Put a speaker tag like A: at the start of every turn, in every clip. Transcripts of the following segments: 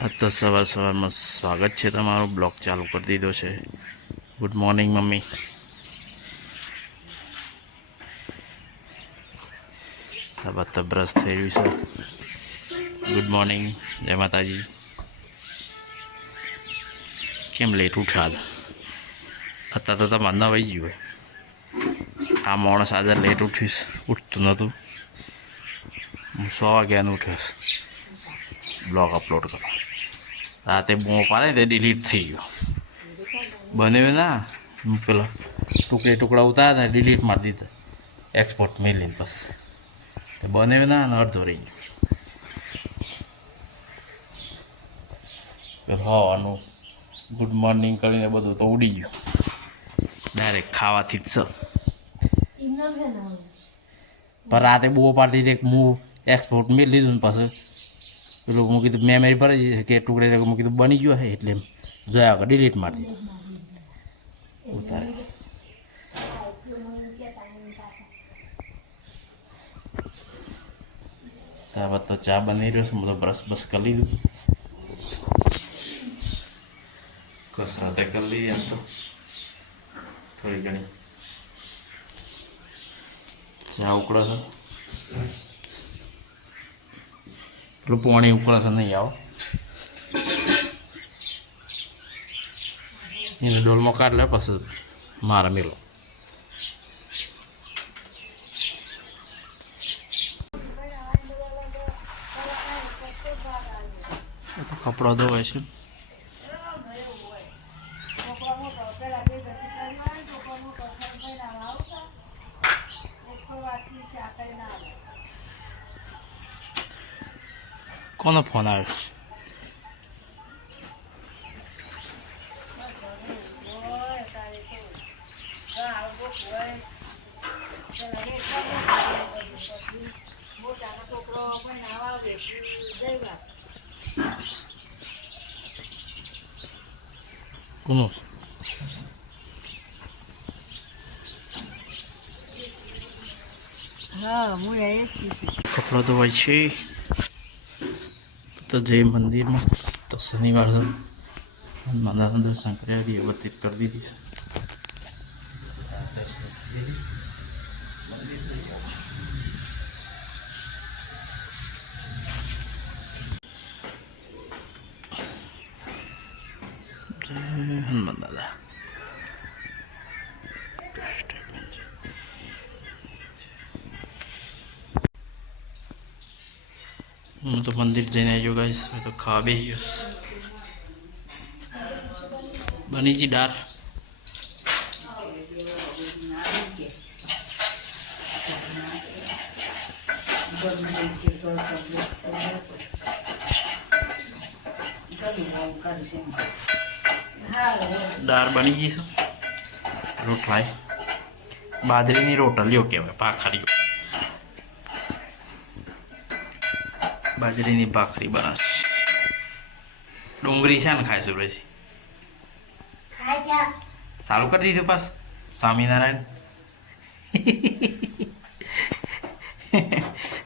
A: હા તો સવાર સવારમાં સ્વાગત છે તમારો. બ્લોગ ચાલુ કરી દીધો છે. Good morning mummy. આ તો બ્રશ થઈ ગયું છે. ગુડ મોર્નિંગ જય માતાજી. કેમ લેટ ઉઠાલ અત્યારે તો તમારે વહી ગયું આ માણસ આજે લેટ ઉઠીશ ઉઠતું નહોતું. હું સો વાગ્યાનું ઉઠ્યો બ્લોગ અપલોડ કરો. રાતે બૂમો પાડે તે ડિલીટ થઈ ગયો. બન્યું ના. હું પેલા ટુકડે ટુકડા ઉતાર્યા ને ડિલીટ મારી દીધા. એક્સપોર્ટ મેલીને પછી તે બન્યું ના અને અડધો રહી ગયો. હવાનું ગુડ મોર્નિંગ કરીને બધું તો ઉડી ગયું. ડાયરેક્ટ ખાવાથી જ છે. પણ રાતે બહુ પાડતી દીધી એક હું એક્સપોર્ટ મેળ લીધું ને પછી પેલું હું કીધું મેમરી પર જ કે ટુકડે હું કીધું, બની ગયો હે, એટલે એમ જોયા આગળ ડિલીટ મારી દીધું. ઉતારે. ત્યારબાદ તો ચા બની રહ્યો છે હું તો બ્રશ બસ કરી લીધું. કસરતે કરી લીધી એમ તો. થોડી ઘણી. ચા ઉકળો છે? પેલું પોણી ઉકળે છે નહીં આવો. એને ડોલમાં કાઢ લે, પછી મારે મેલો. કપડો ધોવાય છે. કોનો ફોન આવ્યો કોનો કપડો ધોવાય છે તો જે મંદિરમાં. તો શનિવાર છે હનુમાનદાસના દર્શન કર્યા વ્યવસ્થિત કરી દીધી હું તો મંદિર જઈને આવ્યો ગાઈશ મેં તો ખાવા બે ગયો. બની જી દાળ. દાળ બની ગઈ છે. રોટલાય. બાજરીની રોટલીઓ કહેવાય, ભાખરીઓ. બાજરીની ભાખરી બનાવશે ડુંગળી છે ને ખાય સુરેશી સારું કરી દીધું પાસ સ્વામિનારાયણ?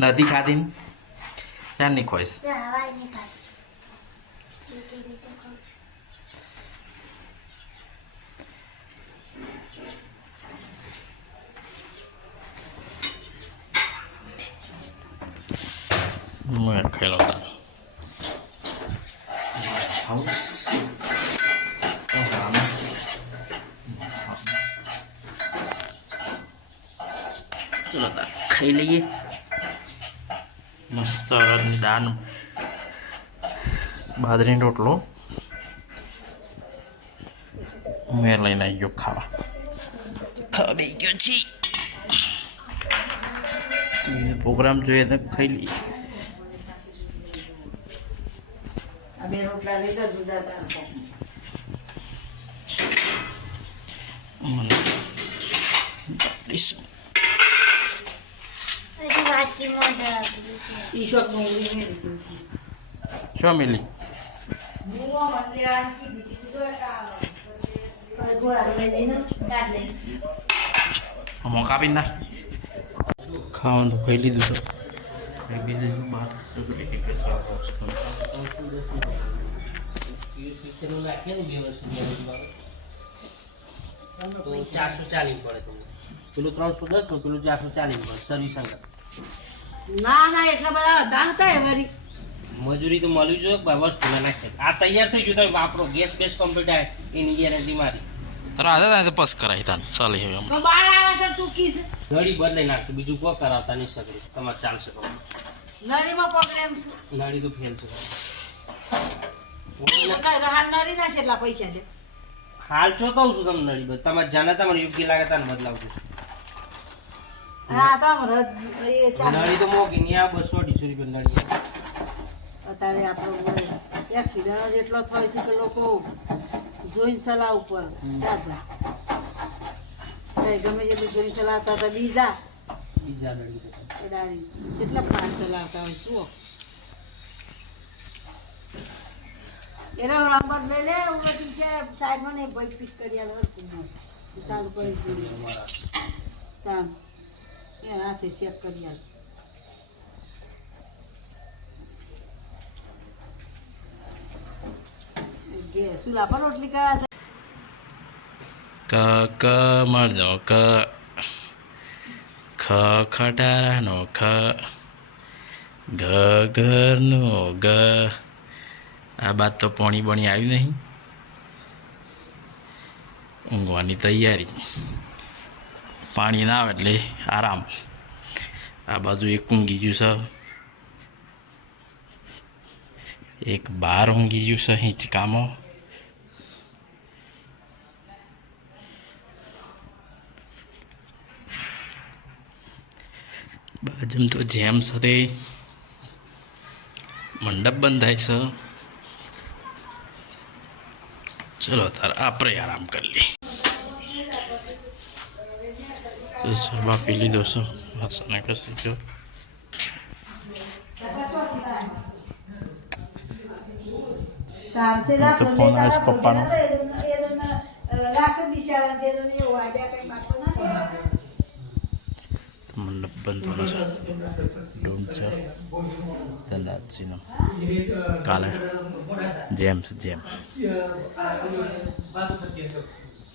A: નથી ખાધી ને? ચાર નહીં ખોઈશ હું ખાઈ લઉં તાર ચલો તાર ખાઈ લઈએ મસ્ત અડદની દાળ બાજરીનો રોટલો મેં લઈને આવી ગયો ખાવા ખાવા બેસી ગયો છી પ્રોગ્રામ જોઈએ તો ખાઈ લઈએ
B: આ બે રોટલા લીધા જુદા
A: શું મિલી? મોકા પીને ખાવાનું તો ખાઈ લીધું
C: ચારસો ચાલીસ પડે તમને પેલું ત્રણસો દસ પેલું ચારસો ચાલીસ પડે સર્વિસ અંગત
D: ના ના, એટલા બધા એ
C: મજૂરી તો મળવી જોઈએ વસ્તુ નાખે. આ તૈયાર થઈ ગયું, તમે વાપરો. ગેસ બેસ કમ્પ્યુટર એની ગેરંટી
A: તારા આદા તો પસ કરાવી તાન ચાલે હવે
D: તો બાર આવે છે તું કીસ.
C: નળી બદલાઈ નાખતો બીજું કોઈ કરાવતા નહીં શકે. તમારે ચાલશે તો.
D: નરીમાં પ્રોબ્લેમ છે.
C: નળી તો ફેલ છે.
D: નરી ના છે એટલા પૈસા દે
C: હાલ છો કહું છું તમને નળી તમારે જાણે તમારે યોગ્ય લાગે તાને બદલાવજો
D: હા તો
C: નળી તો મોંઘી નહીં આ બસો અઢીસો રૂપિયા નળી
D: અત્યારે આપણો એક ખીદાનો જેટલો થાય છે કે લોકો જોઈને સલાહ ઉપર. જાતા ગમે જેટલું જોઈને સલાહતા તો બીજા.
C: બીજા નળી
D: ડાળી. કેટલા પાંચ ચલાવતા હોય શું એનો નંબર લઈ લે હું બધું કે સાઈડમાં નહીં ભાઈ પીક કરી આલો ચાલુ કરી દીધું તામ એ હાથે ચેક કરી આલો. છે?
A: ક ક મળનો ક, ખ, ખટારાનો ખ ગ ઘરનો ગ. આ બાદ તો પોણી બણી આવ્યું નહીં. ઊંઘવાની તૈયારી. પાણી ના આવે એટલે આરામ. આ બાજુ એક ઊંઘી ગયું છે. એક બાર ઊંઘી ગયું છે હિંચકામાં બાજુમાં તો જેમ સાથે મંડપ બંધાય છે ચલો તાર આપણે આરામ કરી લઈએ તો સભા પી લીધો છો વાસણ કસી ગયો
D: તારતે
A: તો
D: લાકડો
A: ફોન
D: લેતા
A: આવે છે
D: લાકડો
A: પપ્પાનો.
D: લેતા એ દન- એ દન, અ, લાકડ બિચારા તે દન એવું આડ્યા કઈ બાટલો ના લેવા.
A: મંડપ બંધવાનો છે ડૂમ છે ધનરાજસિંહનો કાલે જેમ્સ જેમ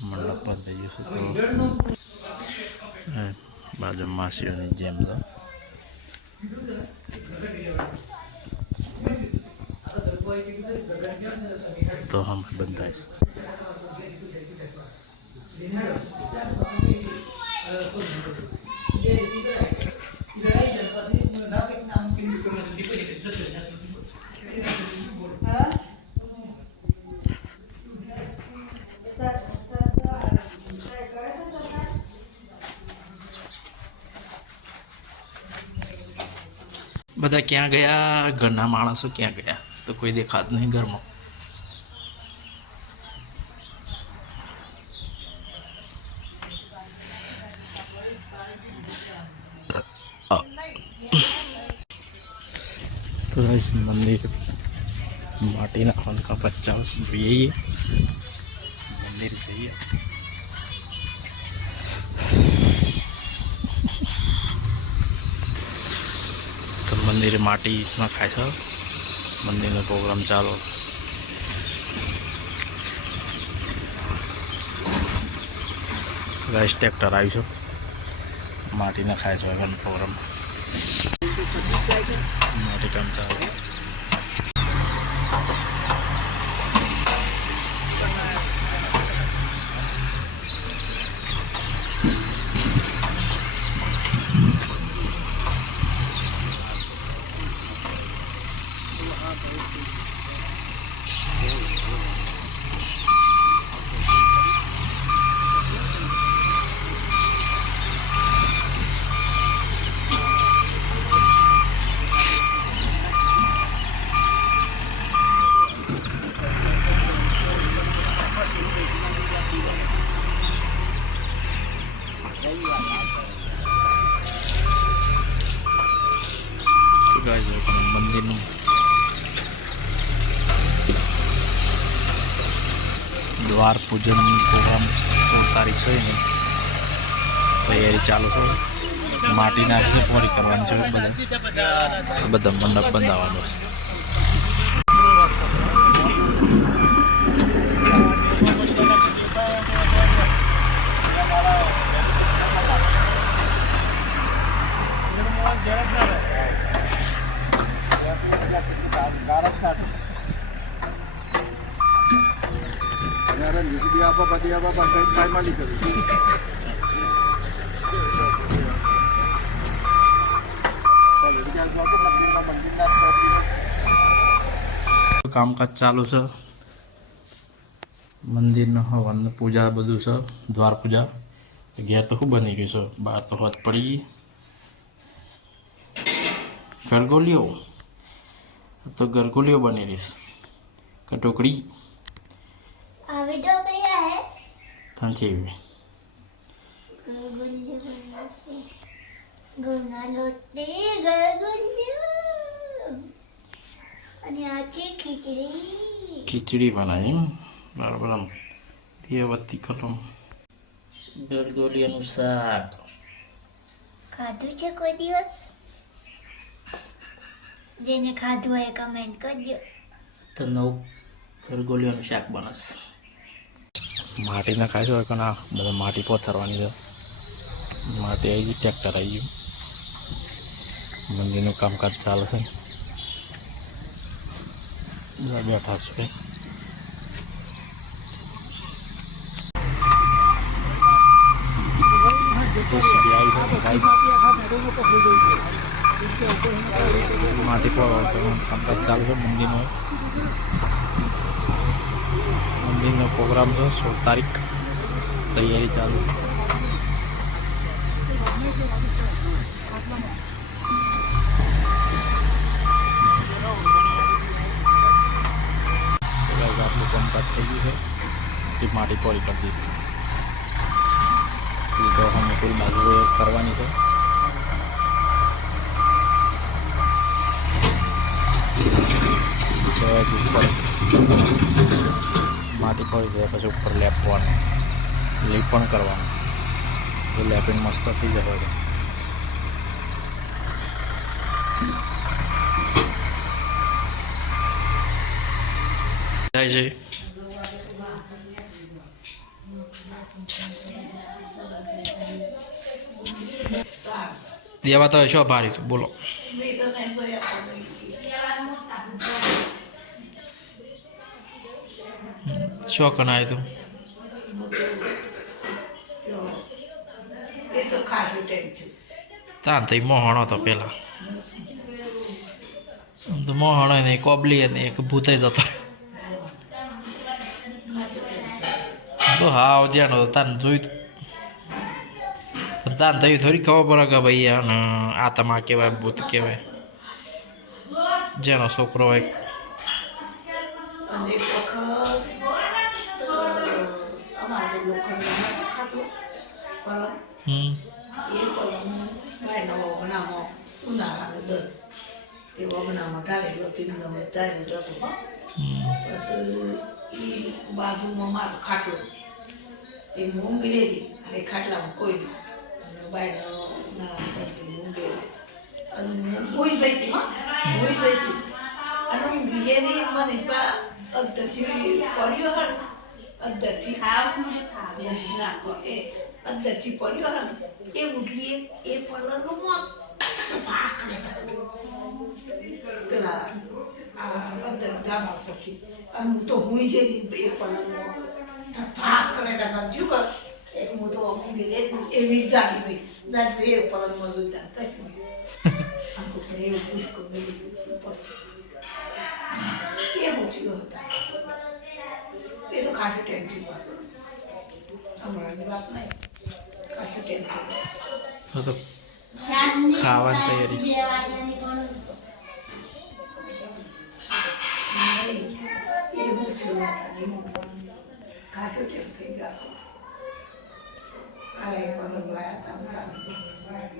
A: મંડપ બંધ થઈ ગયું છે તો હે, બાજુ માસીઓની જેમ તો તો હમ બંધાય છે બધા ક્યાં ગયા? ઘરના માણસો ક્યાં ગયા? તો કોઈ દેખાત નહીં ઘરમાં. જોઈએ મંદિર જઈએ તો મંદિર માટીમાં નખાય છે. મંદિરનો પ્રોગ્રામ ચાલો. ગાઈસ ટ્રેક્ટર આવ્યું છે. માટી નખાય છે પ્રોગ્રામ. માટી કામ ચાલે તો ગાઈસ હવે તમે મંદિરનું દ્વાર પ્રોગ્રામ સોળ તારીખ છે ને તૈયારી ચાલુ છે. માટી નાખીને પોરી કરવાની છે બધા. બધા મંડપ બંધાવવાનો છે.
E: દિયા બાબા કઈ પાયમાલી કરી.
A: કામકાજ ચાલુ છે. મંદિરનો હવન પૂજા બધું છે, દ્વાર પૂજા. ઘેર તો ખૂબ બની રહ્યું છે? બહાર તો હોત પડી ગઈ. ગરગોલીઓ તો ગરગોલીઓ બની રહીશ કટોકડી. Там тебе. Kicuri mana ini? Baru belum. Dia wati
F: kalau. Gergolian usak. Kadu cekoi dios. Jadi kadu ayam main
A: kau. Tenau gergolian usak panas. માટી નખાય છે ના, બધા માટી પોથરવાની છે. માટી આવી ગઈ ટ્રેક્ટર આવી ગયું. મંદિરનું કામકાજ ચાલે છે. બેઠા છે. માટી પર કામકાજ ચાલુ છે, મંદિરનું. મંદિરનો પ્રોગ્રામ છે, સોળ તારીખ. તૈયારી ચાલુ. આટલું કામકાજ થઈ ગયું છે. એ માટી પોળી કરી દીધી. તો અમે કોઈ બાજુ કરવાની છે. તો માટી પડી જાય, પછી ઉપર લેપવાનું લીપણ કરવાનું. એ લેપિંગ મસ્ત થઈ જશે થાય છે. દેવા તો શું ભારી, બોલો. શું આવ્યું તું.
B: એ તો ખાસું ટાઈમ થયું
A: તાન તો મોહણો હતો પેલા. આમ તો મોહણો ને કોબલી ને એક ભૂતાઈ જતો તો હા જ્યાંનો તો તાન જોયું પણ તાન થયું થોડી ખબર પડે કે ભાઈ આને આત્મા કહેવાય ભૂત કહેવાય. જેનો છોકરો હોય
B: પલંગ એ પલંગ ભાઈના વગણામાં ઉનાળાનો દર. તે વગણામાં ઢાળેલો તીમનો ધારેલો હતો હો.
A: હમ.
B: પછી એ બાજુમાં મારો ખાટલો. તે ઊંઘી રહેલી અને ખાટલામાં કોઈ નહીં અને બાયનો ઉનાળાનો દરથી ઊંઘેલો અને હોઈ જઈતી હા. હોઈ જઈતી અને ઊંઘી ગયેલી મને પા અદ્ધરથી પડ્યો હર અદ્ધરથી નાખો. એ અદ્ધરથી પડ્યો હર એ ઉઠીએ એ પલંગ મોત. પેલા અદ્ધર ધાબા પછી. અને હું તો હુઈ જઈ એ પલંગમાં ભાખડે ધાબા જ્યું કર એક હું તો એવી જાગી ગઈ. જાગી એ પલંગમાં જોઈતા કશું તો એવું પુષ્કો મેળવી થયું હતા. એ ટેન્ટી પાછું હમણાંની વાત નહીં. ખાસું ટેન્ટી
A: તો તો ખાવાની તૈયારી.
B: એવું થયું થઈ ગયો અરે પલંગ લાયા હતા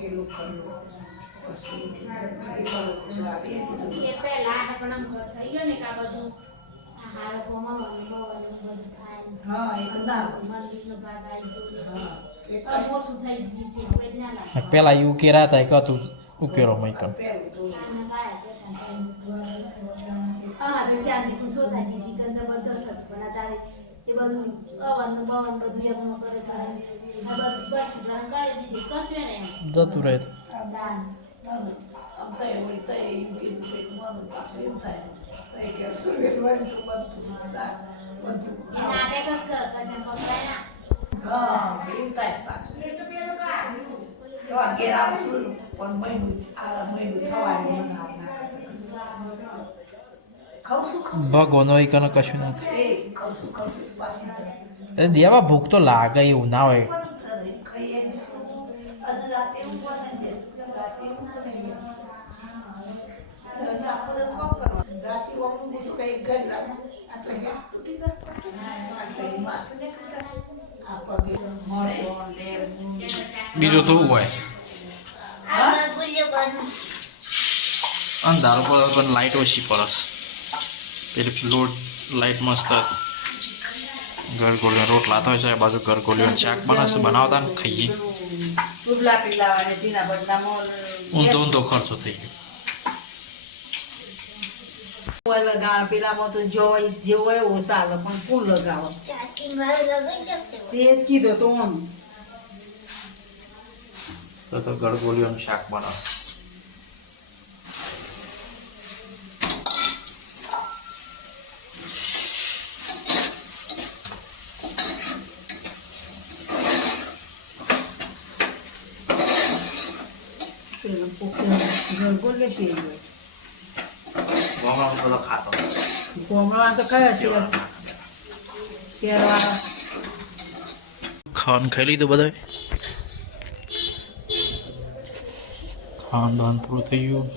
B: એ લોખંડનું પછી એ
F: એ પહેલા ઘર થઈ ગયો ને કે આ બધું આ હારો કોમાં બધું થાય.
B: હા એ ના
F: ભાગ આવી
B: હા એક
F: હવે મોસું થઈ ગયું છે, ના લાગે.
A: પેલા એ ઉકેરા હતા કે હતું ઉકેરો મૈકન.
B: પહેલું તો
F: પૂછો ફૂલ સિકન જબરજસ્ત પણ અત્યારે એ બધું અવનનું બવન બધું કરે કરે.
A: જતું રહે.
F: દાન.
B: આમ તો એ તો એમ કીધું કે બધું પાછું એમ થાય કે સુરવેલ હોય ને તો બધું દા- બધું
F: એ.
B: હા એમ થાય તા. ઘેર આવશું પણ મહિનું આ મહિનું થવાય નહીં ના ના કરતા. ખાઉં છું ખાઉં છું
A: ભગવાન હોય કને કશું ના થાય.
B: એ
A: એ દેવા ભૂખ તો લાગે એવું ના હોય
B: પણ ઘરે ખાઈએ ને શું? અધ રાતે ઊંઘવા ન દે. રાતે ઊંઘવા નહીં દે. અને આખો દિવસ કામ કરવાનું. રાતે ઊંઘું છું કે એક ઘડીમાં આટલે હેઠ તૂટી જાય. આટલે એ માથું નીકળી જાય. આ પગે મળો ને ઊંઘ.
A: બીજું થવું હોય? અંધારો પડે પણ લાઇટ ઓછી પરસ પેલી લોટ લાઇટ મસ્ત ગરગોલીઓ રોટલા થાય છે બાજુ ગરગોલીઓ શાક બનાવશે બનાવતા ને ખાઈએ. ઊંધો ઊંધો ખર્ચો થઈ ગયો.
D: ઓય લગાવે પેલામાં તો જોઈસ જે હોય એવો પણ ફૂલ તે કીધું તો આમ
A: શાક બનાવશે
D: ગરગોલે પીવી
A: ગામડામાં બધો ખાતો
D: ગોમડા તો કયા શેર શેરવાળા
A: ખાવાનું ખાઈ લીધું બધા ખાવાનું પૂરું થઈ ગયું.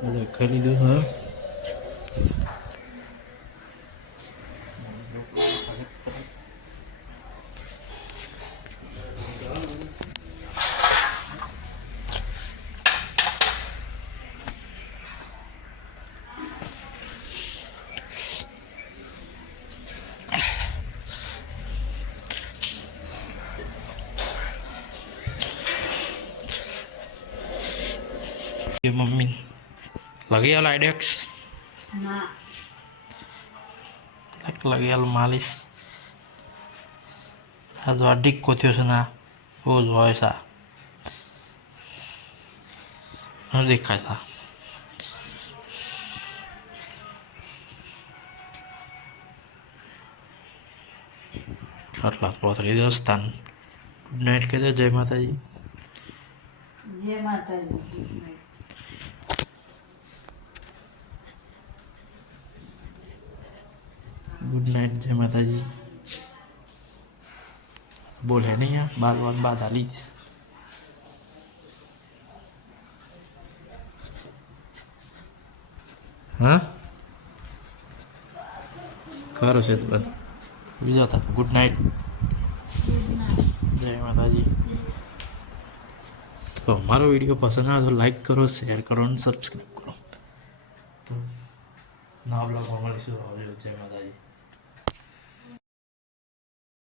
A: બધા ખાઈ લીધું હવે એ મમ્મી લગી આલો આઈડેક્સ લગી આલ માલિશ આ જો આ ડીક્કો થયો છે ના બહુ જ હોય સા ન દેખાય સા આટલા પોતરી દસ તાન ગુડ નાઇટ કહી દો જય માતાજી
D: જય માતાજી
A: ગુડ નાઇટ જય માતાજી બોલે નહીં યાર બાર વાર બાદ હાલી દઈશ હા કરો છે તો બીજા થતું ગુડ નાઇટ જય માતાજી તો અમારો વીડિયો પસંદ આવે તો લાઈક કરો શેર કરો અને સબસ્ક્રાઈબ કરો ના બ્લોગમાં મળીશું જય માતા